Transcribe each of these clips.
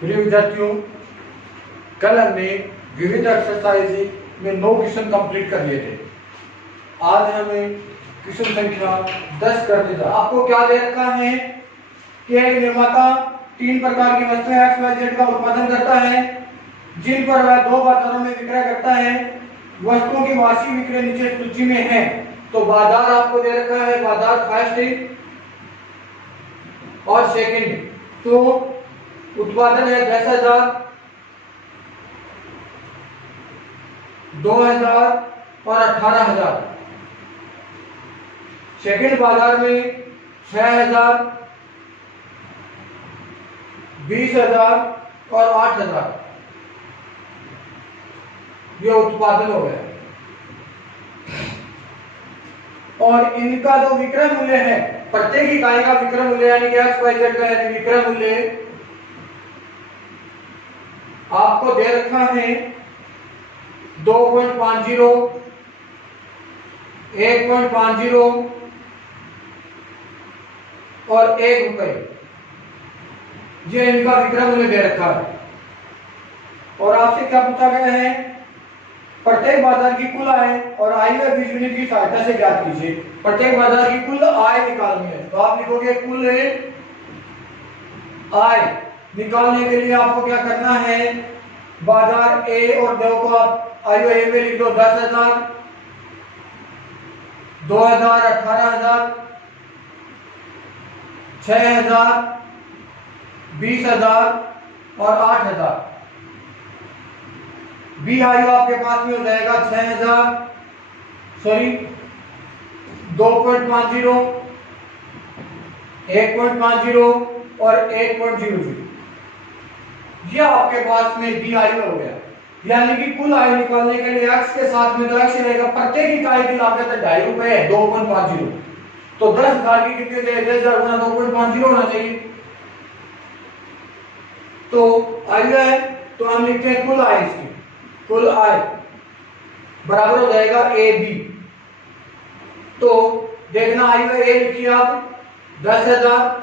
प्रिय विद्यार्थियों, कल हमने विविध एक्सरसाइज में 9 क्वेश्चन कंप्लीट कर लिए थे। आज हमें क्वेश्चन संख्या 10 करने जा। आपको क्या दे रखा है कि एक निर्माता 3 प्रकार की वस्तुएं एक्स वाई जेड का उत्पादन करता है, जिन पर वह 2 बाजारों में विक्रय करता है। वस्तुओं की वार्षिक विक्रय नीचे सूची में है। तो बाजार आपको दे रखा है, बाजार फर्स्ट और सेकंड। तो उत्पादन है 10,000, 2,000 और 18,000। सेकंड बाजार में 6,000, 20,000 और 8,000। ये उत्पादन हो गया। और इनका जो विक्रय मूल्य है, प्रत्येक इकाई का विक्रय मूल्य यानी कि एक्स वाई जेड का यानी विक्रय मूल्य आपको दे रखा है 2.50, 1.50 और 1 रुपए। ये इनका विक्रय मूल्य दे रखा है। और आपसे क्या पूछा गया है, प्रत्येक बाजार की कुल आय और आय में बीजगणित की सहायता से ज्ञात कीजिए। प्रत्येक बाजार की कुल आय निकालनी है, तो आप लिखोगे कुल आय। निकालने के लिए आपको क्या करना है, बाजार ए और दो को आप आयु ए में लिख दो 10,000, 2,000, 18,000, 6,000, 20,000 और 8,000। बी आयु आपके पास में हो जाएगा 6,000, सॉरी 2.50, 1.50 और 1.00। ये आपके पास में बी आयु हो गया। यानी कि कुल आयु निकालने के लिए एक्स के साथ में तो एक्स रहेगा। प्रत्येक इकाई की लागत है 2.5 रुपए है, 2.50। तो 10,000 की कितनी हो जाएगी, 10,000 गुना 2.50 होना चाहिए। तो आयु है, तो हम लिखते हैं कुल आय। इसकी कुल आय बराबर हो जाएगा ए बी। तो देखना, आयु ए लिखिए आप 10,000,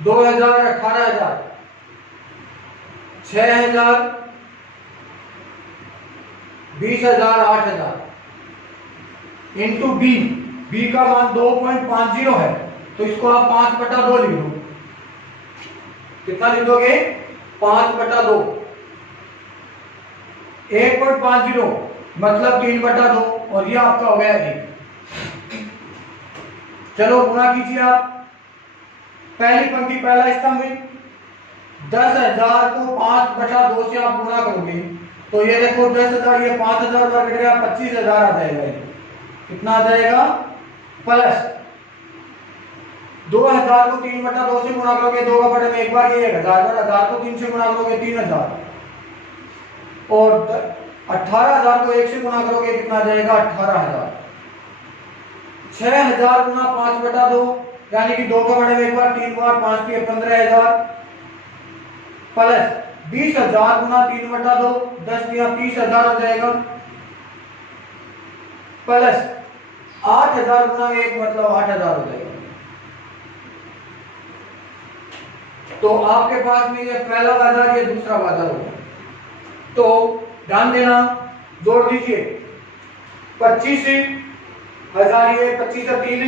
2,000, 18,000, 6,000, 20,000, 8,000 इंटू बी। बी का मान 2.50 है, तो इसको आप 5/2 लिख दो। कितना लिख दोगे, 5/2। 1.50 मतलब 3/2 और ये आपका हो गया 1। चलो गुणा कीजिए आप। पहली पंक्ति पहला स्तंभ 10,000 को 5/2 से आप गुणा करोगे तो ये देखो 10,000, ये 5,000 वर्ग गया, 25,000 आ जाएगा। ये कितना आ जाएगा, प्लस 2,000 को 3/2 से गुणा करोगे, 2 का बटे में एक बार ये 1,000, 1,000 को 3 से गुणा करोगे 3,000 और 18,000 को 1 से गुणा करोगे कितना आ जाएगा, 18,000। 6,000 गुना 5/2 यानी कि 2 का बटे में एक बार 3 बार 5 के 15,000 प्लस 20,000 गुना 3/2 10 दिया 30,000 हो जाएगा, प्लस 8,000 गुना 1 मतलब 8,000 हो जाएगा। तो आपके पास में ये पहला बाजार, ये दूसरा बाजार होगा। तो ध्यान देना, जोड़ दीजिए 25,000, ये 25 और 3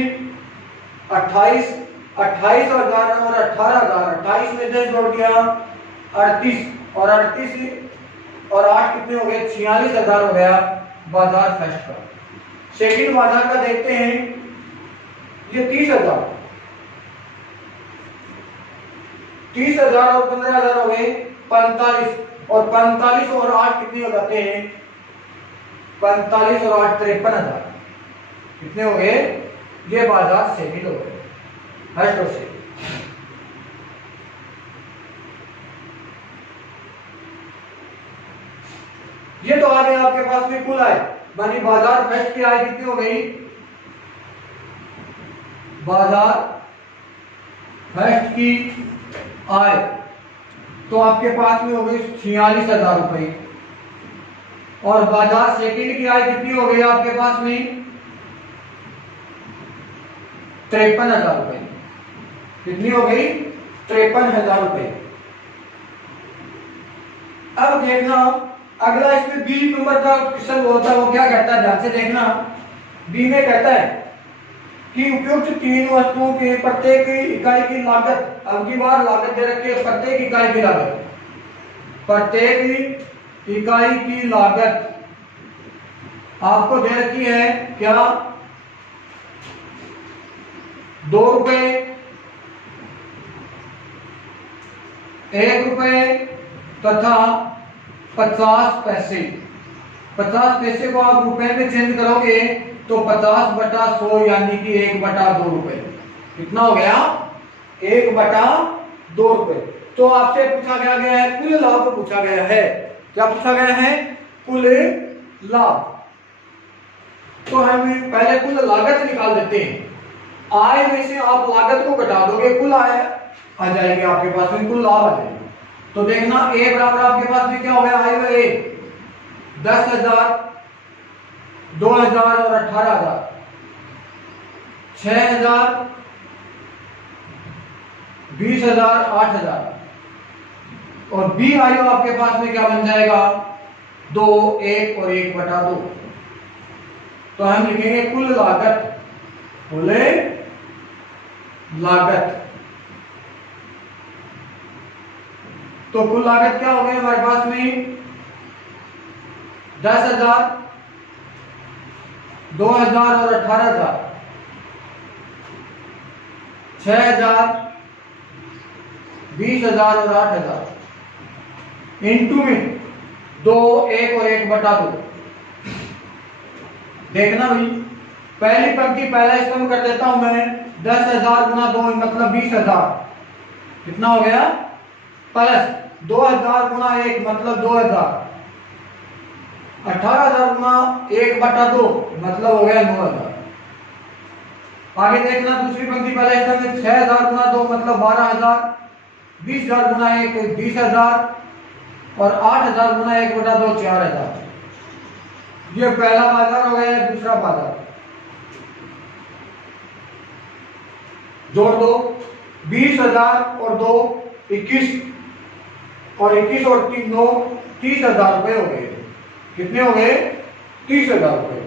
28, 28,000 और 18,000। 28 में 10 जोड़ दिया 38 और 38 और 8 कितने हो गए, 46,000 हो गया बाजार फर्स्ट का। सेकंड बाजार का देखते हैं, ये 30,000, 30,000 और 15,000 हो गए 45 और 45 और 8 कितने हो जाते हैं, 45 और 8 53,000 कितने हो गए, ये बाजार सेकंड हो गए, फर्स्ट और सेकंड। ये तो आ गया आपके पास में कुल आय, मानी बाजार फर्स्ट की आय कितनी हो गई, बाजार फर्स्ट की आय तो आपके पास में हो गई 46,000 रुपए। और बाजार सेकंड की आय कितनी हो गई आपके पास में, 53,000 रुपए। कितनी हो गई, 53,000 रुपए। अब देखना अगला इसमें बी नंबर का क्वेश्चन होता है, वो क्या कहता है, ध्यान से देखना। बी में कहता है कि उपयुक्त तीन वस्तुओं के प्रत्येक इकाई की लागत, अब की बार लागत दे रखी है, प्रत्येक इकाई की लागत, प्रत्येक इकाई की लागत आपको दे रखी है क्या, 2 रुपए, 1 रुपए तथा 50 पैसे। 50 पैसे को आप रुपए में चेंज करोगे तो 50/100 यानी कि 1/2 रुपए। कितना हो गया, 1/2 रुपए। तो आपसे पूछा गया है कुल लाभ पूछा गया है। क्या पूछा गया है, कुल लाभ। तो हम पहले कुल लागत निकाल देते हैं। आय में से आप लागत को घटा दोगे, कुल आय आ जाएगी आपके पास में, कुल लाभ आ जाएगा। तो देखना ए बराबर आपके पास में क्या हो गया, आय में ए 10,000, 2,000 और 18,000, 6,000, 20,000, 8,000। और बी आयु आपके पास में क्या बन जाएगा, 2, 1 और 1/2। तो हम लिखेंगे कुल लागत, कुल लागत। तो कुल लागत क्या हो गई हमारे पास में, 10,000, 2,000 और 18,000, 6,000, 20,000 और 8,000 इंटू में 2, 1 और 1/2। देखना भाई, पहली पंक्ति पहला स्तंभ कर देता हूं मैं, 10,000 गुना 2 मतलब 20,000, कितना हो गया, प्लस 2,000 गुना 1 मतलब 2,000, 18,000 गुना 1/2 मतलब हो गया 9,000। आगे देखना दूसरी पंक्ति पहले स्तंभ में 6,000 गुना 2 मतलब 12,000, 20,000 गुना 1 20,000 और 8,000 गुना 1/2 4,000। ये पहला बाजार हो गया, दूसरा बाजार जोड़ दो, 20,000 और 2 21 और 21 और 3 9 30,000 रुपए हो गए। कितने हो गए, 30,000 रुपए।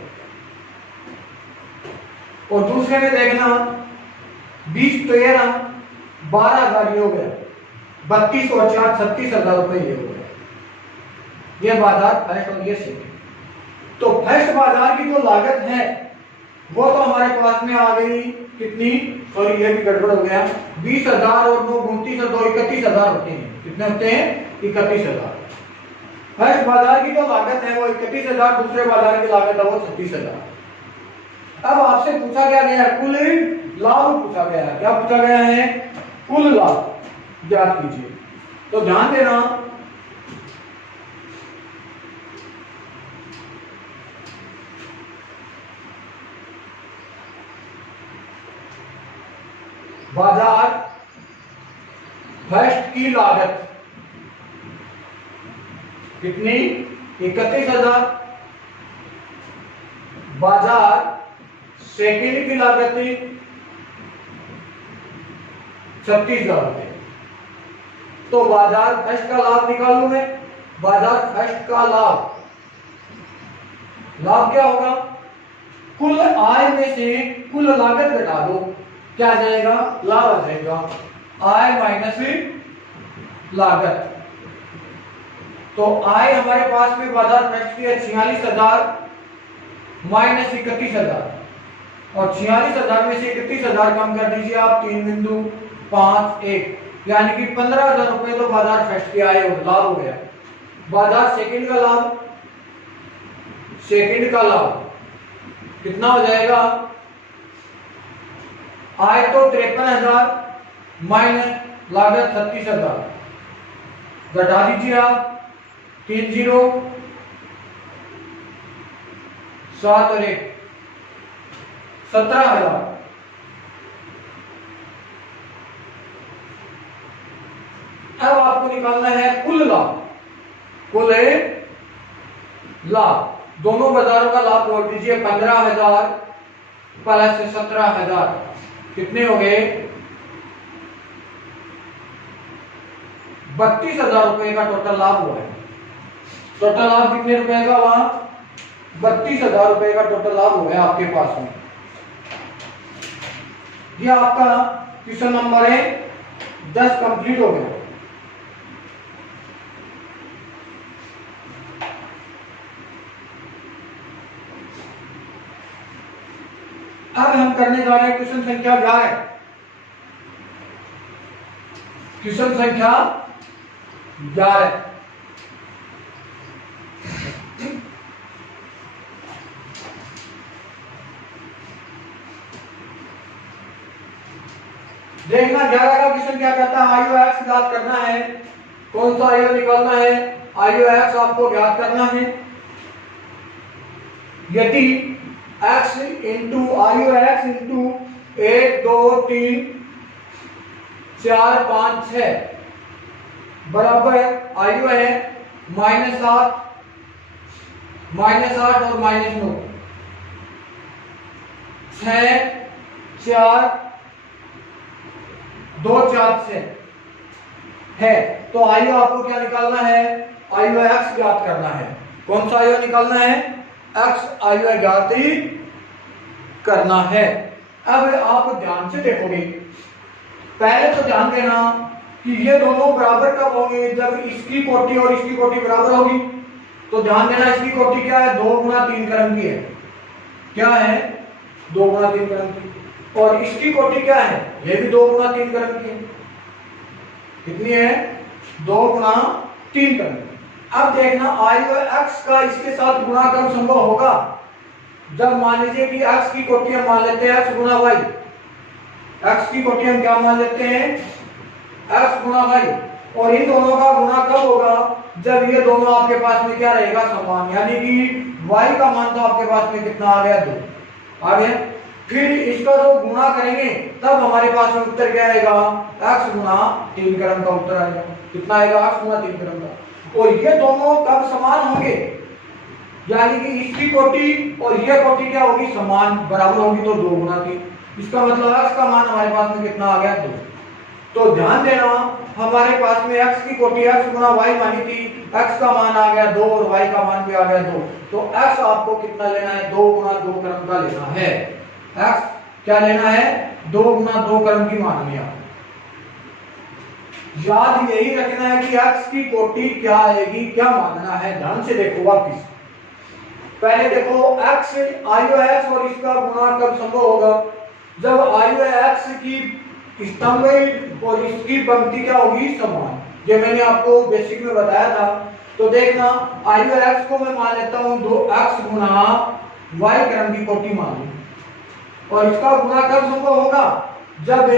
और दूसरे में देखना 20 13 12,000 ये हो गया, 32 और 4 36,000 रुपए ये हो गया। ये बाजार फर्स्ट और ये सेकंड। तो फर्स्ट बाजार की जो लागत है वो तो हमारे पास में आ गई कितनी, सॉरी ये भी गड़बड़ हो गया, 20,000 और 9 29 और 2 31,000 होते हैं। कितने होते हैं, 31,000। फर्स्ट बाजार की जो लागत है वो 31,000, दूसरे बाजार की लागत है वो 36,000। अब आपसे पूछा क्या गया है, कुल लाभ पूछा गया है। क्या पूछा गया है, कुल लाभ ज्ञात कीजिए। तो ध्यान देना, बाजार फर्स्ट की लागत कितनी, 31,000। बाजार सेकंड की लागत 36,000 रुपए। तो बाजार फर्स्ट का लाभ निकाल लूं मैं। बाजार फर्स्ट का लाभ, लाभ क्या होगा, कुल आय में से कुल लागत घटा दो, क्या आ जाएगा, लाभ आ जाएगा, आय माइनस लागत। तो आय हमारे पास में बाजार फर्स्ट की है 46,000 माइनस 31,000 और 46,000 में से 31,000 कम कर दीजिए आप, 3.51 यानी कि 15,000 रुपए तो बाजार फर्स्ट की आय लाभ हो गया। बाजार सेकंड का लाभ, सेकंड का लाभ कितना हो जाएगा, आय तो 53,000 माइनस लागत 36,000, घटा दीजिए आप, 3 0 7 और 1 17,000। अब आपको निकालना है कुल लाभ, कुल लाभ। दोनों बाजारों का लाभ जोड़ दीजिए, 15,000 प्लस 17,000 कितने हो गए, 32,000 रुपए का टोटल लाभ हुआ है। टोटल लाभ कितने रुपए का? वहां 32,000 रुपए का टोटल लाभ हुआ है आपके पास में। ये आपका क्वेश्चन नंबर है 10 कंप्लीट हो गया। अब हम करने जा रहे हैं क्वेश्चन संख्या 11। क्वेश्चन संख्या 11। देखना 11 का क्वेश्चन क्या कहता है, आयु एक्स ज्ञात करना है। कौन सा आयु निकालना है? आयु एक्स आपको ज्ञात करना है। यदि x इंटू आयु x इंटू 1 2 3 4 5 6 बराबर आयु है -8 और -9 6 4 2 4 6 है, तो आयु आपको क्या निकालना है? आयु x ज्ञात करना है। कौन सा आयु निकालना है? x आयु ज्ञात ही करना है। अब आप ध्यान से देखोगे, पहले तो ध्यान देना कि ये दोनों बराबर कब होंगे? जब इसकी कोटि और इसकी कोटि बराबर होगी। तो ध्यान देना इसकी कोटि क्या है? 2 गुना 3 क्रम की है। क्या है? 2 गुना 3 क्रम की। और इसकी कोटि क्या है? ये भी 2 गुना 3 क्रम की है। कितनी है? 2 गुना 3 क्रम की। अब देखना आयु x का इसके साथ गुणा कब संभव होगा? जब मान लीजिए कि x की कोटि हम मान लेते हैं x गुना y। x की कोटि हम क्या मान लेते हैं? x गुना y। और इन दोनों का गुणा कब होगा? जब ये दोनों आपके पास में क्या रहेगा? समान। यानी कि y का मान तो आपके पास में कितना आ गया? 2 आ गया। फिर इसका जो गुणा करेंगे तब हमारे पास में उत्तर क्या आएगा? x गुना 3 क्रम का उत्तर आएगा। कितना आएगा? x गुना 3 क्रम का। और ये दोनों कब समान होंगे? यानी कि इसकी कोटि और ये कोटि क्या होगी? समान, बराबर होगी। तो 2 गुना 3। इसका मतलब x का मान हमारे पास में कितना आ गया? 2। तो ध्यान देना हमारे पास में x की कोटि x गुना y मानी थी, x का मान आ गया 2 और y का मान भी आ गया 2। तो x आपको कितना लेना है? 2 गुना 2 क्रम का लेना है। x क्या लेना है? 2 गुना 2 क्रम की माननी है। याद यही रखना है कि x की कोटि क्या आएगी, क्या मानना है। ध्यान से देखो वापिस। पहले देखो x आयु x और इसका गुणा कब संभव होगा? जब आयु x की स्तंभ और इसकी पंक्ति क्या होगी? समान। ये मैंने आपको बेसिक में बताया था। तो देखना आयु x को मैं मान लेता हूं 2x गुना y क्रम की कोटि मान ली। और इसका गुणा कब संभव होगा? जब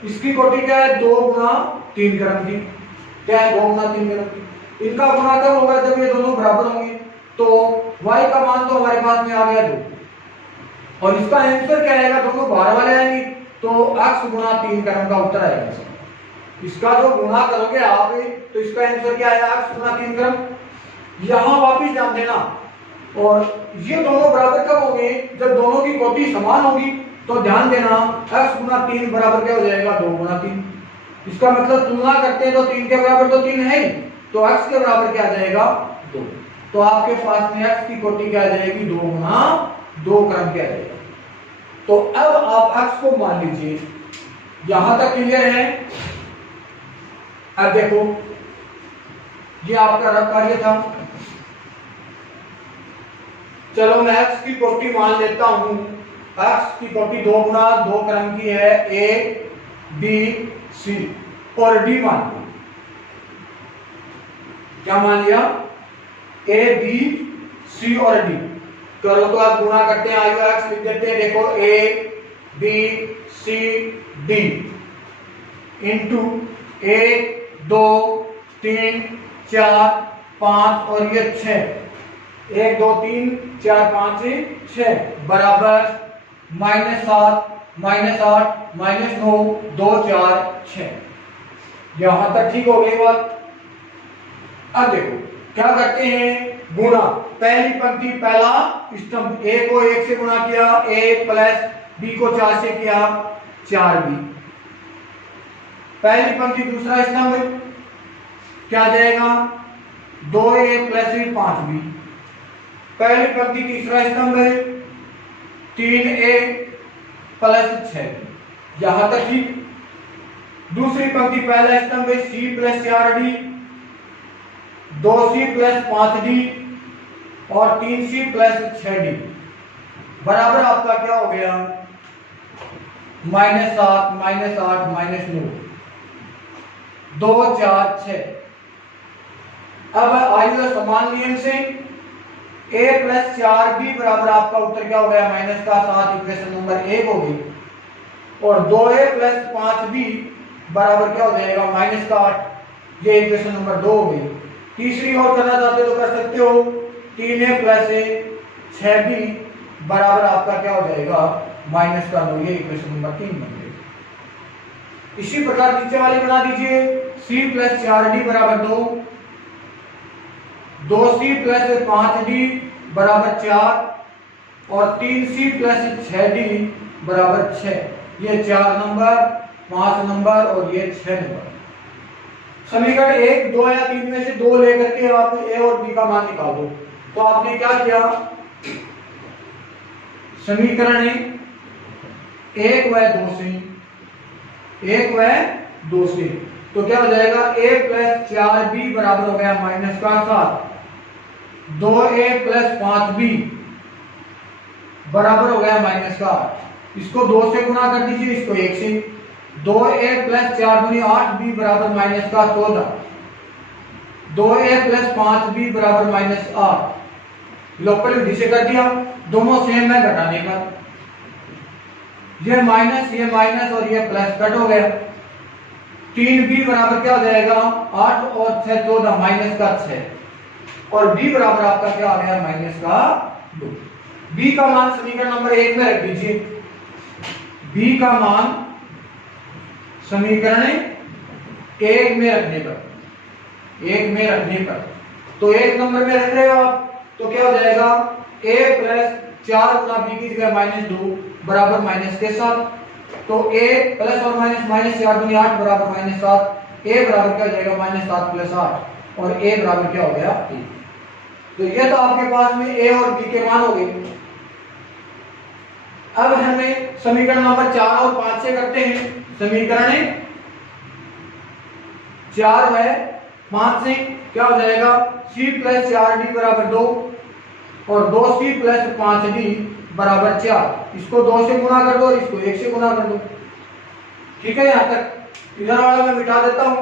इसकी कोटि क्या है? 2 गुना 3 क्रम की। क्या है? 2 गुना 3 क्रम की। इनका गुणा कब होगा? जब ये दोनों बराबर होंगे। तो y का मान तो हमारे पास में आ गया 2। और इसका आंसर क्या आएगा? दोनों बाहर वाले आएंगे तो x गुना 3 क्रम का उत्तर आएगा। इसका जो गुणा करोगे आप तो इसका आंसर क्या आएगा? x गुना 3 क्रम। यहां वापिस ध्यान देना। और ये दोनों बराबर कब होंगे? जब दोनों की कोटि समान होगी। तो ध्यान देना x गुना 3 बराबर क्या हो जाएगा? 2 गुना 3। इसका मतलब तुलना करते हैं तो 3 के बराबर तो 3 है ही, तो x के बराबर क्या आ जाएगा? 2। तो आपके पास में x की कोटि क्या आ जाएगी? 2 गुना 2 क्रम क्या आ जाएगा। तो अब आप x को मान लीजिए। यहां तक क्लियर है? अब देखो ये आपका कार्य था। चलो मैं x की कोटि मान लेता हूं। x की कोटि 2 गुना 2 क्रम की है। a b c और d मान लिया। क्या मान लिया? a b c और d। करो तो आप गुणा करते हैं, आयु x लिख देते हैं। देखो a b c d into 1 2 3 4 5 और ये 6। 1 2 3 4 5 6 बराबर -7 -8 -9 2 4 6। यहां तक ठीक हो गई बात। अब देखो क्या करते हैं? गुणा। पहली पंक्ति पहला स्तंभ, a को 1 से गुणा किया, a प्लस b को 4 से किया 4b पहली पंक्ति दूसरा स्तंभ क्या आ जाएगा 2a प्लस 5b। पहली पंक्ति तीसरा स्तंभ है 3a प्लस 6, यहां तक ठीक। दूसरी पंक्ति पहला स्तंभ है c plus 4d, 2c plus 5d और 3c प्लस 6d बराबर आपका क्या हो गया -7 -9 2 4 6। अब आइए समान नियम से a प्लस 4b बराबर आपका उत्तर क्या हो गया -7, इक्वेशन नंबर 1 हो गई। और 2a प्लस 5b बराबर क्या हो जाएगा -8, ये इक्वेशन नंबर 2 हो गई। तीसरी और करना चाहते तो कर सकते हो 3a प्लस 6b बराबर आपका क्या हो जाएगा -9, ये इक्वेशन नंबर 3 बन गई। इसी प्रकार नीचे वाले बना दीजिए c प्लस 4d बराबर 2, 2c प्लस 5d बराबर 4 और 3c प्लस 6d बराबर 6। ये 4 नंबर, 5 नंबर और ये 6 नंबर। समीकरण 1, 2 या 3 में से 2 लेकर के आप a और b का मान निकाल दो। तो आपने क्या किया, समीकरण 1 व 2 से, 1 व 2 से तो क्या हो जाएगा a प्लस 4b बराबर हो गया -7, 2a प्लस 5b बराबर हो गया -8। इसको 2 से गुणा कर दीजिए, इसको 1 से। 2a प्लस 4 दूनी 8b बराबर -14, 2a प्लस 5b बराबर -8। लोकल विधि से कर दिया, दोनों सेम है घटाने का। ये माइनस और ये प्लस कट हो गया। 3b बराबर क्या हो जाएगा 8 और 6 14 -6 और b बराबर आपका क्या आ गया -2। b का मान समीकरण नंबर 1 में रख दीजिए। b का मान समीकरण 1 में रखने पर, तो 1 नंबर में रख रहे हो आप तो क्या हो जाएगा a प्लस 4 गुना b की जगह -2 बराबर -7। तो a प्लस और माइनस 4 दूनी 8 बराबर -7। a बराबर क्या हो जाएगा -7 प्लस 8 और a बराबर क्या हो गया 3। तो ये तो आपके पास में a और b के मान हो गए। अब हमें समीकरण नंबर 4 और 5 से करते हैं। समीकरण 4 व 5 से क्या हो जाएगा c प्लस 4d बराबर 2 और 2c प्लस 5d बराबर 4। इसको 2 से गुणा कर दो और इसको 1 से गुणा कर दो। ठीक है, यहां तक। इधर वाला मैं मिटा देता हूं।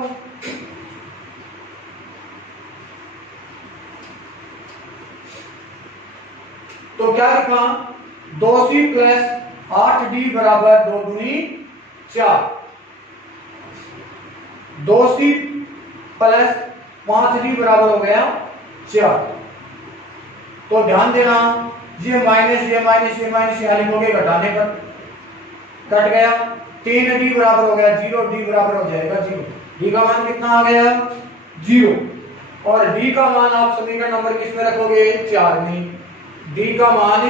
तो क्या लिखा 2c प्लस 8d बराबर 2 दूनी 4, 2c प्लस 5d बराबर हो गया 4। तो ध्यान देना ये माइनस यहाँ लिखोगे घटाने पर, कट गया। 3d बराबर हो गया 0, d बराबर हो जाएगा 0। d का मान कितना आ गया 0 और d का मान आप समीकरण नंबर किस में रखोगे 4 में। d का मान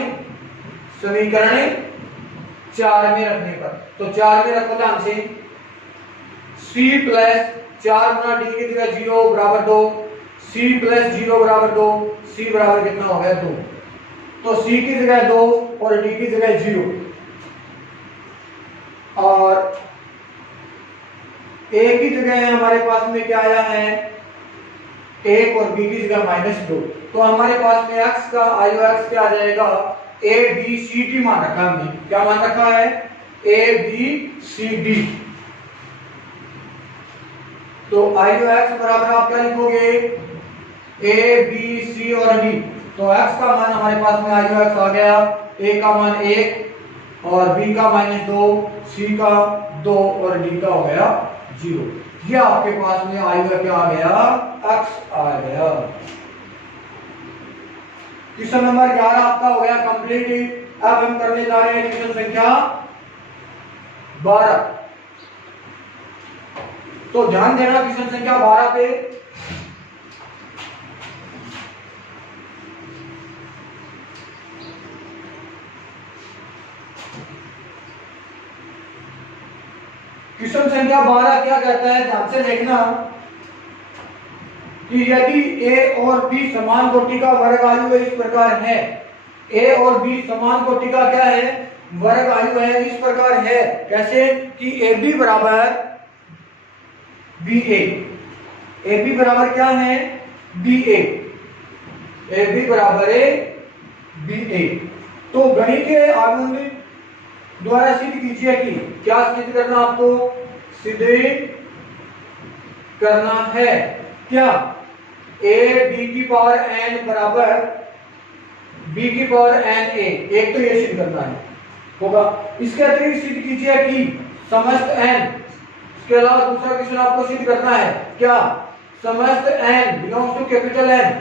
समीकरण 4 में रखने पर, तो 4 में रखो ध्यान से। c प्लस 4 गुना d की जगह 0 बराबर 2, c प्लस 0 बराबर 2, c बराबर कितना हो गया 2। तो c की जगह 2 और d की जगह 0 और a की जगह हमारे पास में क्या आया है 1 और b की जगह -2। तो हमारे पास में x का IUX क्या आ जाएगा a b c d मान रखा है हमने। क्या मान रखा है a b c d। तो IUX बराबर आप क्या लिखोगे a b c और d। तो x का मान हमारे पास में IUX आ गया, a का मान 1 और b का -2, c का 2 और d का हो गया 0। ये आपके पास में IUX क्या आ गया x आ गया। क्वेश्चन नंबर 11 आपका हो गया कंप्लीट। अब हम करने जा रहे हैं क्वेश्चन संख्या 12। तो ध्यान देना क्वेश्चन संख्या 12 पे। क्वेश्चन संख्या 12 क्या कहता है, ध्यान से देखना कि यदि ए और बी समान कोटि का वर्ग आयु इस प्रकार है, ए और बी समान कोटि का क्या है, वर्ग आयु है, इस प्रकार है, कैसे कि ए बी बराबर बी ए बी बराबर क्या है, बी ए बी बराबर बी ए। तो गणितीय आनंद द्वारा सिद्ध कीजिए कि क्या सिद्ध करना, आपको सिद्ध करना है क्या, ए बी की पावर एन बराबर बी की पावर एन ए, एक तो ये सिद्ध करना है होगा। इसके अतिरिक्त सिद्ध कीजिए कि समस्त एन, इसके अलावा दूसरा क्वेश्चन आपको सिद्ध करना है क्या, समस्त N belongs to capital N,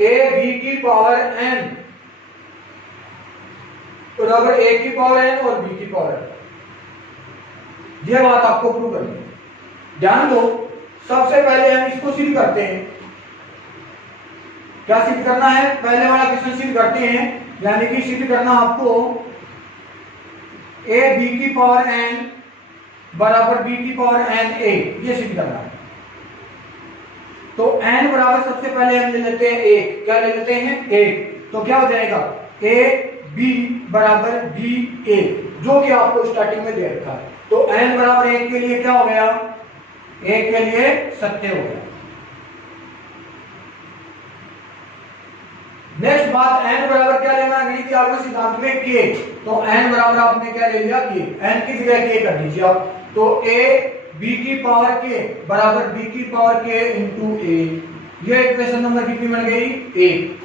A B की पावर एन बराबर ए की पावर एन और बी की पावर एन। यह बात आपको प्रूव करनी है। ध्यान दो, सबसे पहले हम इसको सिद्ध करते हैं। क्या सिद्ध करना है, पहले वाला क्वेश्चन सिद्ध करते हैं, यानी कि सिद्ध करना आपको ए बी की पावर एन बराबर बी की पावर एन ए, ये सिद्ध करना है। तो एन बराबर सबसे पहले हम ले लेते हैं एक, क्या ले लेते हैं एक, तो क्या हो जाएगा ए बी बराबर बी ए, जो कि आपको स्टार्टिंग में दे रखा है। तो एन बराबर एक के लिए क्या हो गया, एक के लिए सत्य हो गया। नेक्स्ट बात, एन बराबर क्या लेना है, गणितीय आवर्त सिद्धांत में के, तो एन बराबर आपने क्या ले लिया के, एन की जगह के कर दीजिए आप, तो ए बी की पावर के बराबर बी की पावर के इंटू ए, ये इक्वेशन नंबर कितनी बन गई, एक।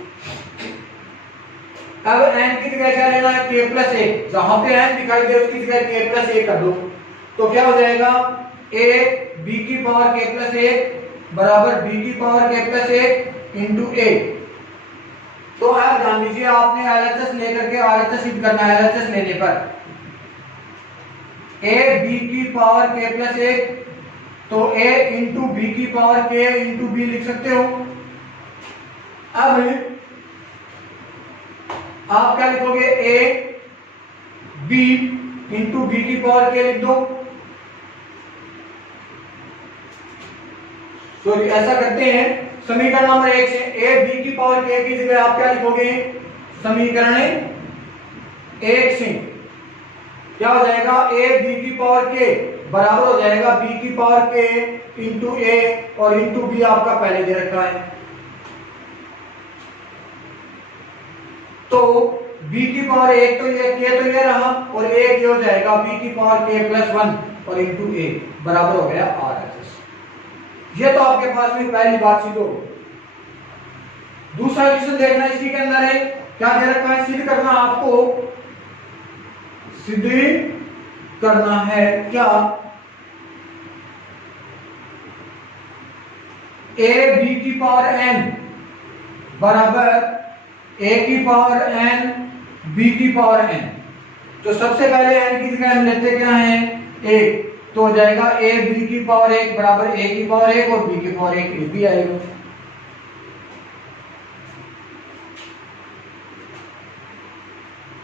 अब n की जगह क्या लेना है, k प्लस एक, जहां पे n दिखाई दे उसकी जगह k प्लस एक कर दो, तो क्या हो जाएगा a b की पावर k प्लस एक बराबर b की पावर k प्लस एक इंटू a। तो आप ध्यान दीजिए, आपने LHS लेकर के RHS सिद्ध करना है। LHS लेने पर a b की पावर k प्लस एक, तो a इंटू बी की पावर k इंटू बी लिख सकते हो। अब आप क्या लिखोगे, ए बी इंटू बी की पावर के लिख दो, सॉरी ऐसा करते हैं, समीकरण नंबर एक से ए बी की पावर के की जगह आप क्या लिखोगे, समीकरण एक से क्या हो जाएगा, ए बी की पावर के बराबर हो जाएगा बी की पावर के इंटू ए, और इंटू बी आपका पहले दे रखा है, तो b की पावर एक तो ये k तो ये रहा, और एक ये हो जाएगा b की पावर k प्लस 1 और इंटू a बराबर हो गया RHS। ये तो आपके पास में पहली बात सिद्ध हो गई। दूसरा क्वेश्चन देखना, इसी के अंदर है क्या दे रखा है, सिद्ध करना, आपको सिद्ध करना है क्या, a b की पावर n बराबर a की पावर n b की पावर n। तो सबसे पहले n की जगह हम लेते क्या है, एक, तो हो जाएगा a b की पावर एक बराबर a की पावर एक और b की पावर एक, a भी आएगा।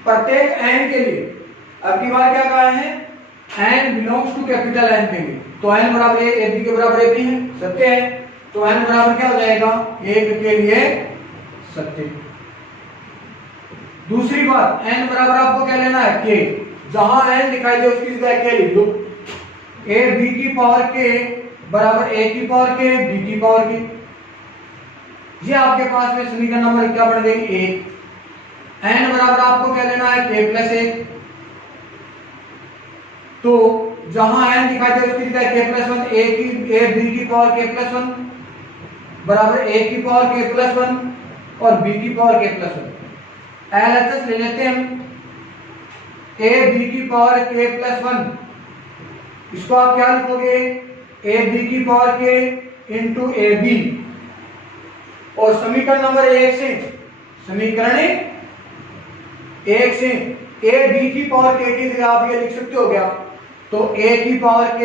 प्रत्येक n के लिए अब की बार क्या कहा है, n belongs to capital n के लिए, तो n बराबर एक, a b के बराबर a भी है, सत्य है, तो n बराबर क्या हो जाएगा, एक के लिए सत्य। दूसरी बात, n बराबर आपको क्या लेना है, k, जहां n दिखाई दे उसकी जगह k लिख दो, a b की पावर k बराबर a की पावर k b की पावर k, ये आपके पास में समीकरण नंबर क्या बन गई, एक। n बराबर आपको क्या लेना है, k प्लस एक, तो जहां n दिखाई दे उसकी जगह k प्लस 1, a b की पावर k प्लस 1 बराबर a की पावर k प्लस 1 और b की पावर k प्लस 1। LHS ले लेते हैं हम, a b की पावर k प्लस 1, इसको आप क्या लिखोगे, a b की power k into A B, और समीकरण नंबर एक से, समीकरण एक से a b की पावर k की जगह आप ये लिख सकते हो क्या, तो a की पावर k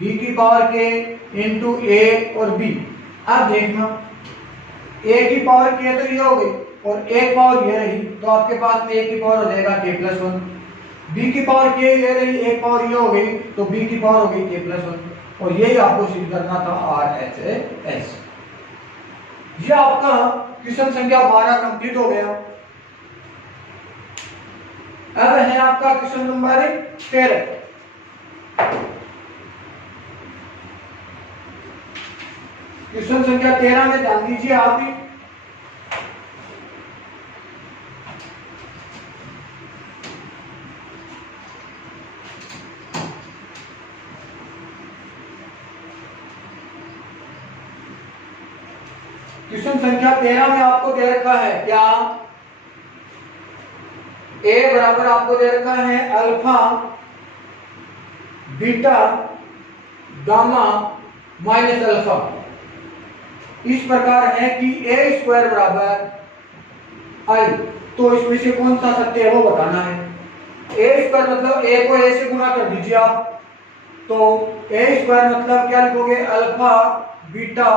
b की पावर k इंटू ए और b। अब देखना, a की पावर k तो ये हो गई और एक पावर ये रही, तो आपके पास में a की पावर हो जाएगा k प्लस 1, b की पावर k ये रही, एक पावर ये हो गई, तो b की पावर हो गई k+1, और यही आपको सिद्ध करना था RHS। ये आपका क्वेश्चन संख्या 12 कंप्लीट हो गया। अब है आपका क्वेश्चन नंबर 13। क्वेश्चन संख्या 13 में ध्यान दीजिए आप भी। क्वेश्चन संख्या 13 में आपको दे रखा है क्या, a बराबर आपको दे रखा है alpha beta gamma minus alpha. इस प्रकार है कि a स्क्वायर बराबर i, तो इसमें से कौन सा सत्य है वो बताना है। a स्क्वायर मतलब a को a से गुणा कर दीजिए आप, तो a स्क्वायर मतलब क्या लिखोगे, alpha beta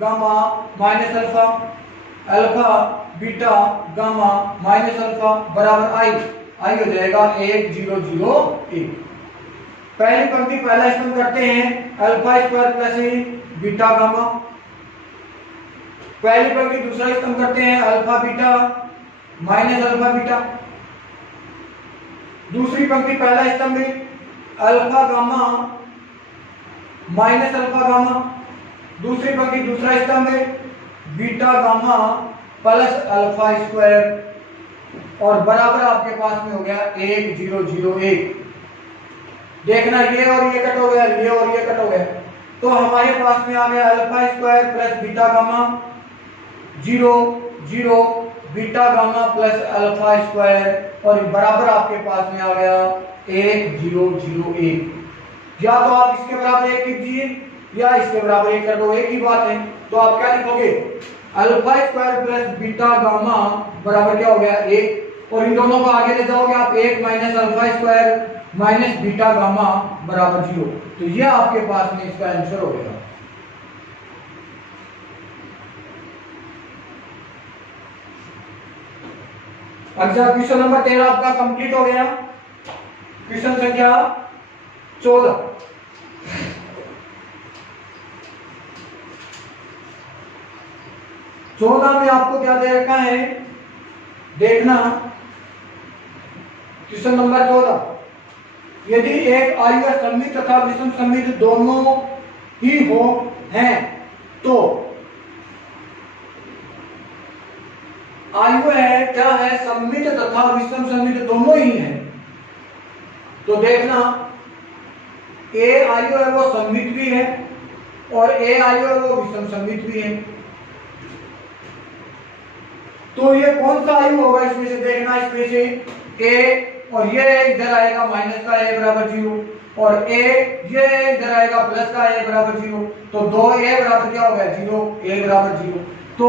gamma minus alpha, alpha beta gamma minus alpha बराबर आई हो जाएगा 1 0 0 1। पहली पंक्ति पहला स्तंभ करते हैं, alpha square plus beta gamma. पहली पंक्ति दूसरा स्तंभ करते हैं, alpha beta minus alpha beta. दूसरी पंक्ति पहला स्तंभ alpha gamma minus alpha gamma. दूसरी पंक्ति दूसरा स्तंभ beta gamma plus alpha square, और बराबर आपके पास में हो गया 1 0 0 1। देखना ये और ये कट हो गया, ये और ये कट हो गया, तो हमारे पास में आ गया alpha square plus beta gamma 0 0 beta gamma plus alpha square, और बराबर आपके पास में आ गया 1 0 0 1। या तो आप इसके बराबर 1 लिख दीजिए या इसके बराबर 1 कर दो, एक ही बात है। तो आप क्या लिखोगे, alpha square plus beta gamma बराबर क्या हो गया 1, और इन दोनों को आगे ले जाओगे आप 1 minus alpha square minus beta gamma बराबर 0। तो ये आपके पास में इसका आंसर हो गया। अच्छा, क्वेश्चन नंबर 13 आपका कंप्लीट हो गया। क्वेश्चन संख्या 14। में आपको क्या दे रखा है, देखना क्वेश्चन नंबर 14। यदि एक आयु सममित तथा विषम सममित दोनों ही हो हैं, तो आयु है क्या है, सममित तथा विषम सममित दोनों ही हैं। तो देखना ए आयु है वो सममित भी है और ए आयु है वो विषम सममित भी है। तो ये कौन सा आयु होगा इसमें से, देखना इसमें से ए, और ये इधर आएगा माइनस का ए बराबर 0, और ए ये इधर आएगा प्लस का ए बराबर 0, तो 2a बराबर क्या हो गया 0, a बराबर 0। तो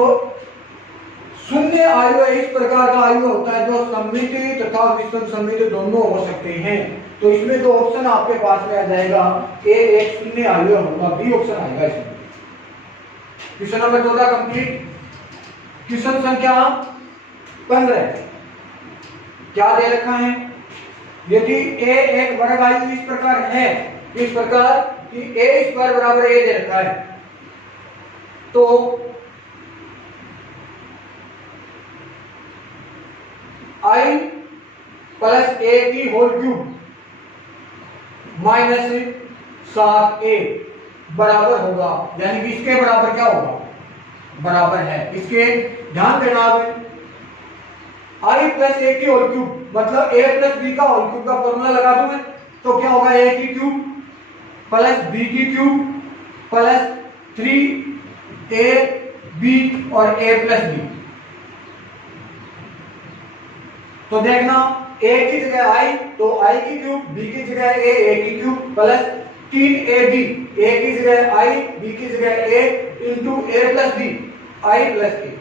शून्य आयु इस प्रकार का आयु होता है जो सममित तथा विषम सममित दोनों हो सकते हैं। तो इसमें जो ऑप्शन आपके पास में आ जाएगा ए एक शून्य आयु होगा, बी ऑप्शन आएगा इसमें। Question number 14 complete. क्वेश्चन संख्या 15 क्या दे रखा है, यदि a एक वर्ग आयु इस प्रकार है, इस प्रकार कि a स्क्वायर बराबर a दे रखा है, तो i प्लस a की होल क्यूब माइनस 7a बराबर होगा, यानी कि इसके बराबर क्या होगा, बराबर है इसके। ध्यान देना i प्लस a की होल क्यूब मतलब a प्लस b का होल क्यूब का फॉर्मूला लगा दूं मैं, तो क्या होगा a की क्यूब प्लस b की क्यूब प्लस 3a b और a प्लस b। तो देखना a की जगह i, तो i की क्यूब, b की जगह a की क्यूब प्लस 3ab, a की जगह i, b की जगह a into a plus b, i plus a।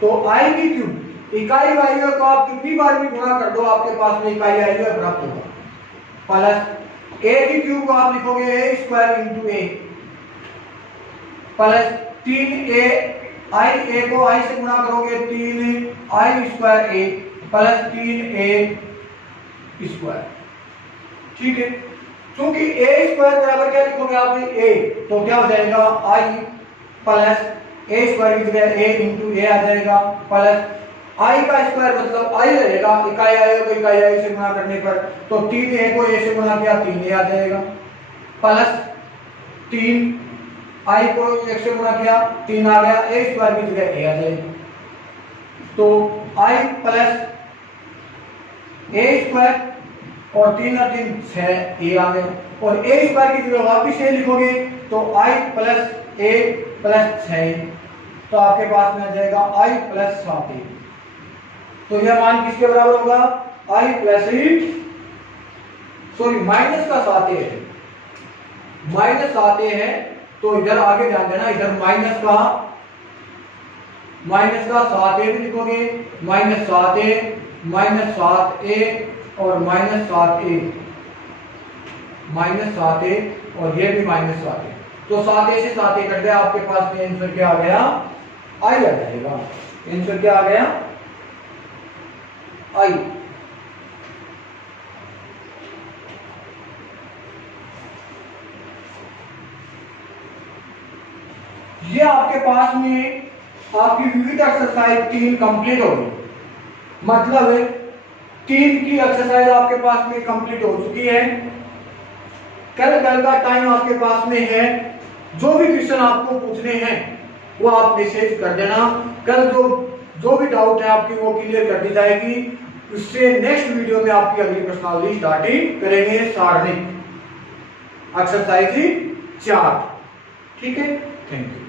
तो i की क्यूब इकाई आयु को आप कितनी बार भी गुणा कर दो आपके पास में इकाई आयु प्राप्त होगा, प्लस a की क्यूब को आप लिखोगे a square into a plus 3a, i a को i से गुणा करोगे 3i square a plus 3a square. ठीक है, क्योंकि ए स्क्वायर बराबर क्या लिखोगे आप, ए, तो क्या हो जाएगा आई प्लस ए स्क्वायर की जगह ए इंटू ए आ जाएगा, प्लस आई का स्क्वायर मतलब आई रहेगा, इकाई आई होगा, इकाई आई से गुणा करने पर, तो 3 ए को ए से गुणा किया 3 ए आ जाएगा, प्लस 3 आई को 1 से गुणा किया 3 आ गया, ए स्क्वायर की जगह ए आ जाएगी, तो आई प्लस ए स्क्वायर और 3 और 3 6 ए आ गए, और ए स्क्वायर की जगह वापिस ए लिखोगे तो आई प्लस ए प्लस 6, तो आपके पास में आ जाएगा आई प्लस 7ए। तो यह मान किसके बराबर होगा, आई प्लस सॉरी माइनस का 7ए है, माइनस 7ए है, तो इधर आगे ध्यान देना, इधर माइनस का 7ए भी लिखोगे, माइनस 7ए और माइनस 7ए, और ये भी माइनस 7ए, तो 7ए से 7ए कट गया, आपके पास में आंसर क्या आ गया, आई आ जाएगा। आंसर क्या आ गया, आई। ये आपके पास में आपकी विविध एक्सरसाइज 3 कंप्लीट हो गई, मतलब 3 की एक्सरसाइज आपके पास में कंप्लीट हो चुकी है। कल का टाइम आपके पास में है, जो भी क्वेश्चन आपको पूछने हैं वो आप मैसेज कर देना, कल जो भी डाउट है आपकी वो क्लियर कर दी जाएगी। उससे नेक्स्ट वीडियो में आपकी अगली प्रश्नावली स्टार्टिंग करेंगे, सारणिक एक्सरसाइज 4। ठीक है, थैंक यू।